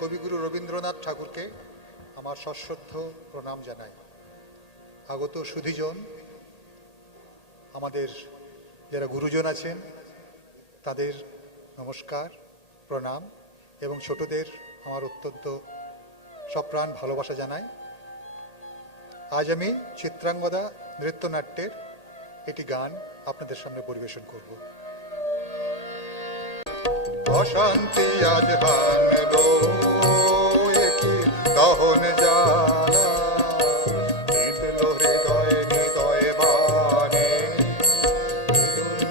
কবিগুরু রবীন্দ্রনাথ ঠাকুরকে আমার সশ্রদ্ধ প্রণাম জানাই। আগত সুধীজন, আমাদের যারা গুরুজন আছেন তাদের নমস্কার, প্রণাম, এবং ছোটদের আমার অত্যন্ত সপ্রাণ ভালোবাসা জানাই। আজ আমি চিত্রাঙ্গদা নৃত্যনাট্যের একটি গান আপনাদের সামনে পরিবেশন করব। অশান্তি আজ হানলো কি দহন জ্বালা, শীতলো হৃদয়ে হৃদয়ে বানে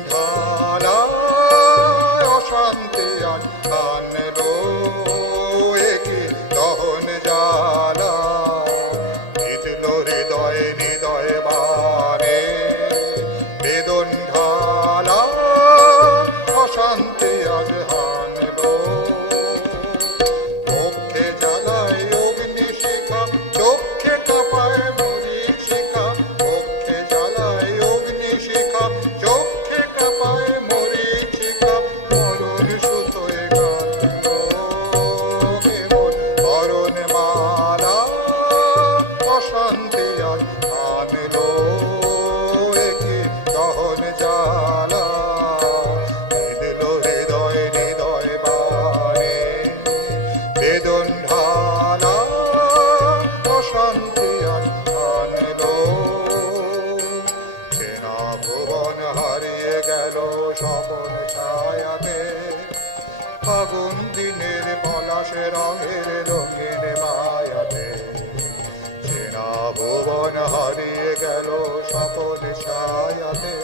ঢালা। অশান্তি আজ হানলো কি দহন জ্বালা, শীতলো হৃদয়ে হৃদয়ে বানে বেদন ঢালা। অশান্তি আজ হানলো, মুখে জ্বালায় অগ্নিশিখা, চোখে কাঁপায় মরীচিকা। মুখে জ্বালায় অগ্নিশিখা, চোখে কাঁপায় মরীচিকা। মরণ সুতোয় গাঁথলো কেবল মরণ মালা। অশান্তি আজ হানলো কি দহন জ্বালা, বেদন ঢালা। অশান্তি আজ হানলো, সেনা ভুবন হারিয়ে গেল স্বপন ছায়াতে। ফাগুন দিনের পলাশে রঙের রঙিন মায়াতে। সেনা ভুবন হারিয়ে গেল স্বপন ছায়াতে।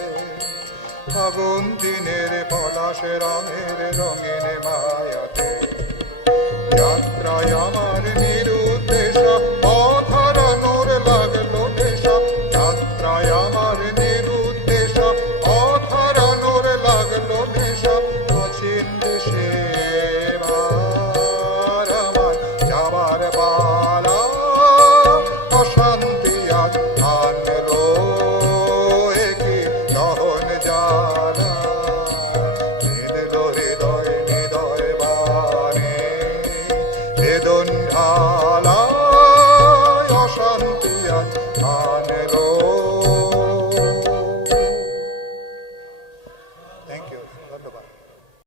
ফাগুন দিনের পলাশে রঙের রঙিন মায়াতে। যাত্রায়